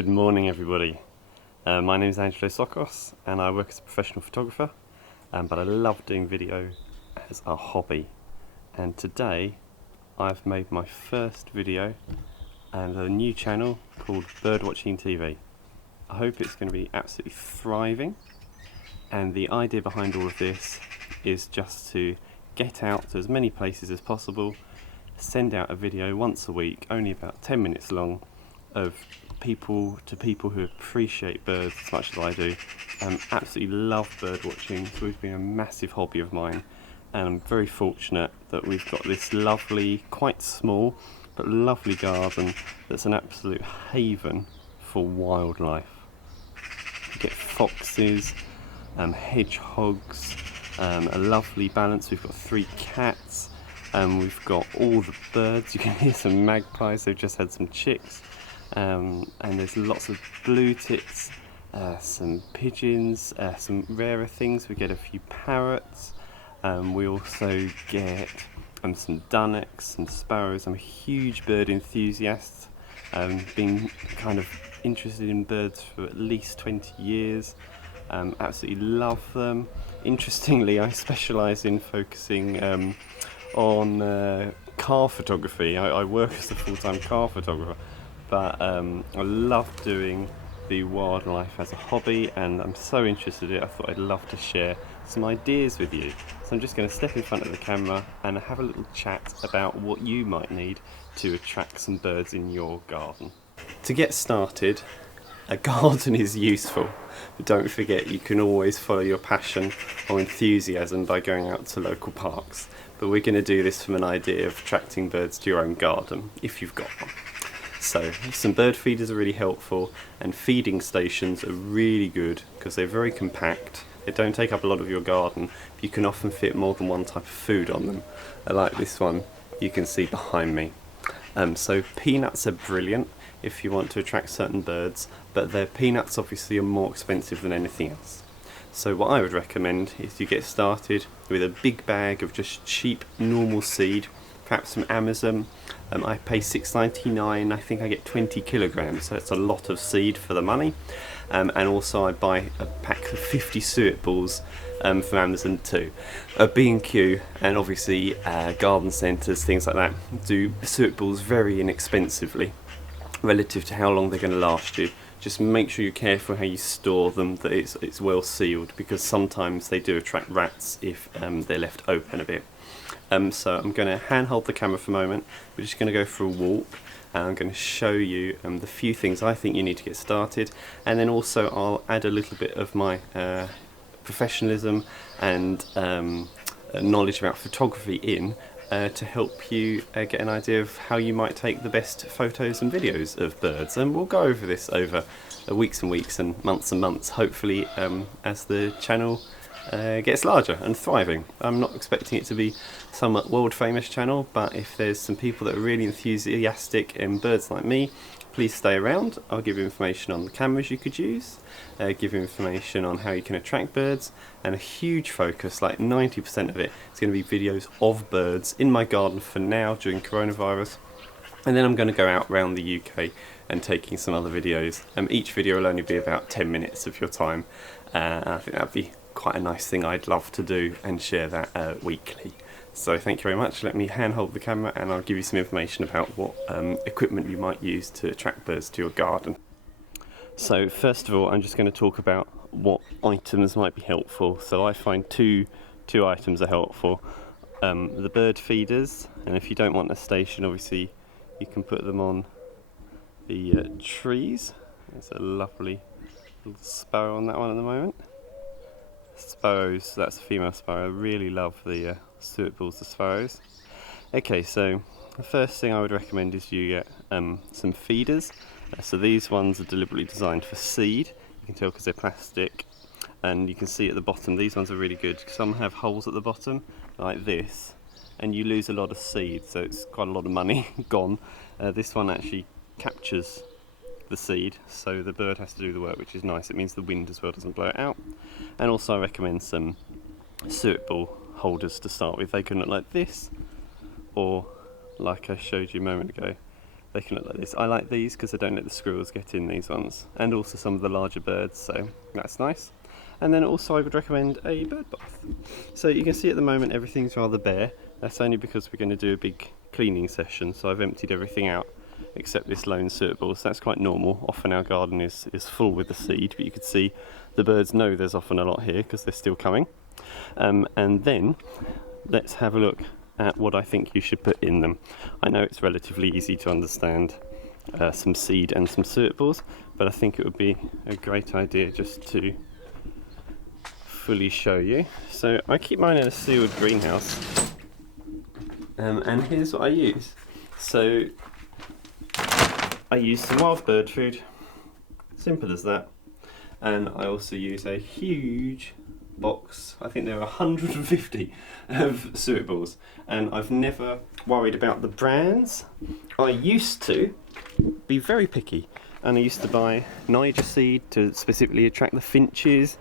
Good morning, everybody. My name is Angelo and I work as a professional photographer, but I love doing video as a hobby. And today I've made my first video and a new channel called Birdwatching TV. I hope it's going to be absolutely thriving, and the idea behind all of this is just to get out to as many places as possible, send out a video once a week, only about 10 minutes long, of people who appreciate birds as much as I do and absolutely love bird watching. So it's been a massive hobby of mine, and I'm very fortunate that we've got this lovely, quite small but lovely garden that's an absolute haven for wildlife. You get foxes, hedgehogs, a lovely balance. We've got 3 cats, and we've got all the birds. You can hear some magpies, they've just had some chicks. And there's lots of blue tits, some pigeons, some rarer things. We get a few parrots, we also get some dunnocks, some sparrows. I'm a huge bird enthusiast, been kind of interested in birds for at least 20 years, absolutely love them. Interestingly, I specialise in focusing on car photography. I work as a full-time car photographer. But I love doing the wildlife as a hobby, and I'm so interested in it, I thought I'd love to share some ideas with you. So I'm just going to step in front of the camera and have a little chat about what you might need to attract some birds in your garden. To get started, a garden is useful, but don't forget you can always follow your passion or enthusiasm by going out to local parks. But we're going to do this from an idea of attracting birds to your own garden, if you've got one. So some bird feeders are really helpful, and feeding stations are really good because they're very compact. They don't take up a lot of your garden. You can often fit more than one type of food on them. I like this one you can see behind me. So peanuts are brilliant if you want to attract certain birds, but their peanuts obviously are more expensive than anything else. So what I would recommend is you get started with a big bag of just cheap normal seed, perhaps from Amazon. I pay $6.99, I think I get 20 kilograms, so it's a lot of seed for the money. And also I buy a pack of 50 suet balls from Amazon too. B&Q and obviously garden centres, things like that, do suet balls very inexpensively relative to how long they're going to last you. Just make sure you're careful how you store them, that it's well sealed, because sometimes they do attract rats if they're left open a bit. So I'm going to handhold the camera for a moment. We're just going to go for a walk, and I'm going to show you the few things I think you need to get started, and then also I'll add a little bit of my professionalism and knowledge about photography in to help you get an idea of how you might take the best photos and videos of birds. And we'll go over this over weeks and weeks and months, hopefully, as the channel gets larger and thriving. I'm not expecting it to be some world famous channel, but if there's some people that are really enthusiastic in birds like me, please stay around. I'll give you information on the cameras you could use, give you information on how you can attract birds, and a huge focus, like 90% of it, is going to be videos of birds in my garden for now during coronavirus. And then I'm going to go out around the UK and taking some other videos. Each video will only be about 10 minutes of your time, and I think that'd be quite a nice thing I'd love to do and share that weekly. So thank you very much. Let me handhold the camera and I'll give you some information about what equipment you might use to attract birds to your garden. So first of all, I'm just going to talk about what items might be helpful. So I find two items are helpful. The bird feeders, and if you don't want a station, obviously you can put them on the trees. There's a lovely little sparrow on that one at the moment. Sparrows, that's a female sparrow. I really love the suet balls, the sparrows. Okay, so the first thing I would recommend is you get some feeders. So these ones are deliberately designed for seed. You can tell because they're plastic, and you can see at the bottom these ones are really good. Some have holes at the bottom like this, and you lose a lot of seed, so it's quite a lot of money gone. This one actually captures the seed, so the bird has to do the work, which is nice. It means the wind as well doesn't blow it out. And also I recommend some suet ball holders to start with. They can look like this, or like I showed you a moment ago, they can look like this. I like these because I don't let the squirrels get in these ones, and also some of the larger birds, so that's nice. And then also I would recommend a bird bath. So you can see at the moment everything's rather bare. That's only because we're going to do a big cleaning session, so I've emptied everything out except this lone suitable, so that's quite normal. Often our garden is full with the seed, but you can see the birds know there's often a lot here because they're still coming. And then let's have a look at what I think you should put in them. I know it's relatively easy to understand some seed and some suitables, but I think it would be a great idea just to fully show you. So I keep mine in a sealed greenhouse, and here's what I use. So I use some wild bird food, simple as that, and I also use a huge box, I think there are 150 of suitables, and I've never worried about the brands. I used to be very picky, and I used to buy Niger seed to specifically attract the finches.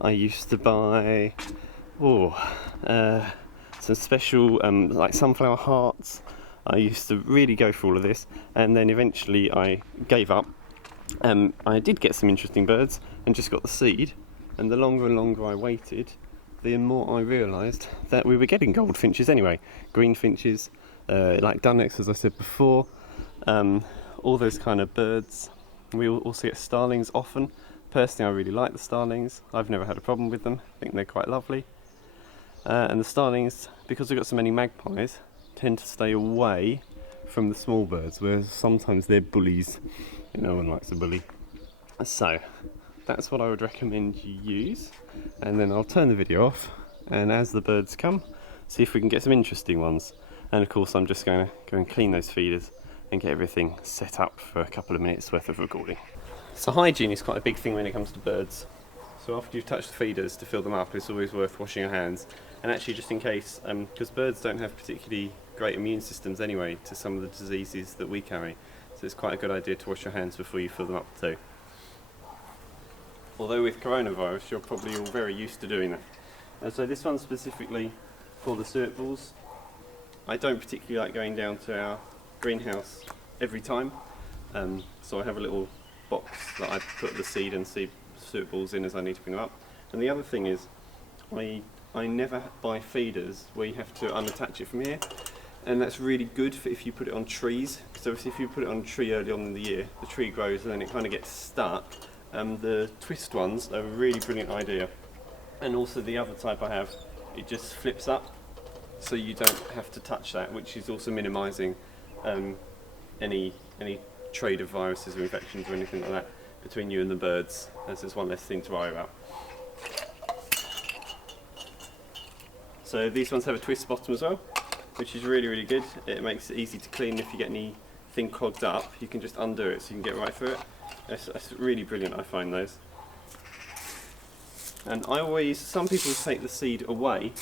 I used to buy some special like sunflower hearts. I used to really go for all of this, and then eventually I gave up. I did get some interesting birds and just got the seed, and the longer and longer I waited, the more I realised that we were getting goldfinches anyway, green finches, like dunnecks as I said before, all those kind of birds. We also get starlings often. Personally I really like the starlings, I've never had a problem with them, I think they're quite lovely. And the starlings, because we've got so many magpies, tend to stay away from the small birds, whereas sometimes they're bullies. No one likes a bully. So that's what I would recommend you use, and then I'll turn the video off, and as the birds come, see if we can get some interesting ones. And of course I'm just going to go and clean those feeders and get everything set up for a couple of minutes worth of recording. So hygiene is quite a big thing when it comes to birds. So after you've touched the feeders to fill them up, it's always worth washing your hands. And actually, just in case, because birds don't have particularly great immune systems anyway to some of the diseases that we carry, so it's quite a good idea to wash your hands before you fill them up too. Although with coronavirus you're probably all very used to doing that. And so this one's specifically for the suitables. I don't particularly like going down to our greenhouse every time, so I have a little box that I put the seed and seed suitables in as I need to bring them up. And the other thing is, I never buy feeders where you have to unattach it from here, and that's really good for if you put it on trees, because obviously if you put it on a tree early on in the year, the tree grows and then it kind of gets stuck. The twist ones are a really brilliant idea, and also the other type I have, it just flips up so you don't have to touch that, which is also minimising any trade of viruses or infections or anything like that between you and the birds, as there's one less thing to worry about. So these ones have a twist bottom as well, which is really, really good. It makes it easy to clean. If you get anything clogged up, you can just undo it so you can get right through it. That's really brilliant, I find those. And some people take the seed away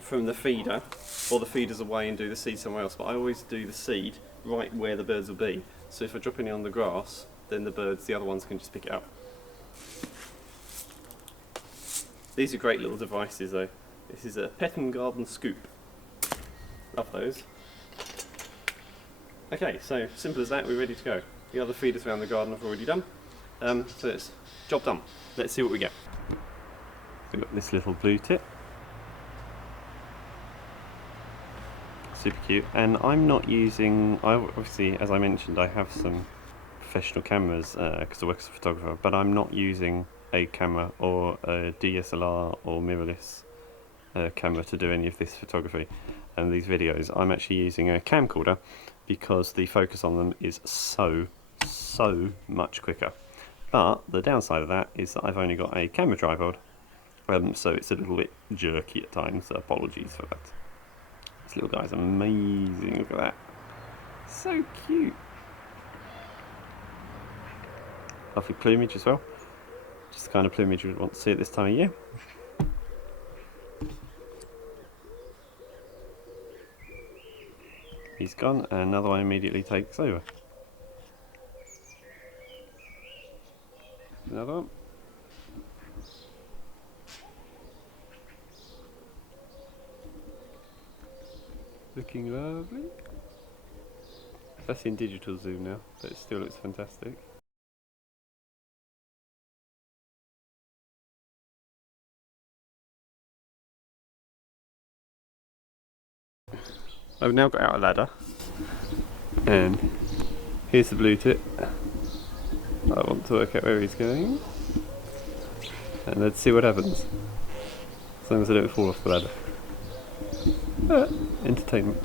from the feeder, or the feeder's away and do the seed somewhere else, but I always do the seed right where the birds will be. So if I drop any on the grass, then the other ones can just pick it up. These are great little devices though. This is a pet and garden scoop. Love those. Okay, so simple as that, we're ready to go. The other feeders around the garden I've already done. So it's job done. Let's see what we get. We've got this little blue tit. Super cute. And I'm not using, obviously as I mentioned, I have some professional cameras because I work as a photographer, but I'm not using a camera or a DSLR or mirrorless camera to do any of this photography and these videos. I'm actually using a camcorder because the focus on them is so much quicker. But the downside of that is that I've only got a camera tripod, so it's a little bit jerky at times, so apologies for that. This little guy's amazing, look at that. So cute. Lovely plumage as well. Just the kind of plumage you would want to see at this time of year. He's gone, and another one immediately takes over. Another one. Looking lovely. That's in digital zoom now, but it still looks fantastic. I've now got out a ladder, and here's the blue tit. I want to work out where he's going, and let's see what happens. As long as I don't fall off the ladder. Entertainment.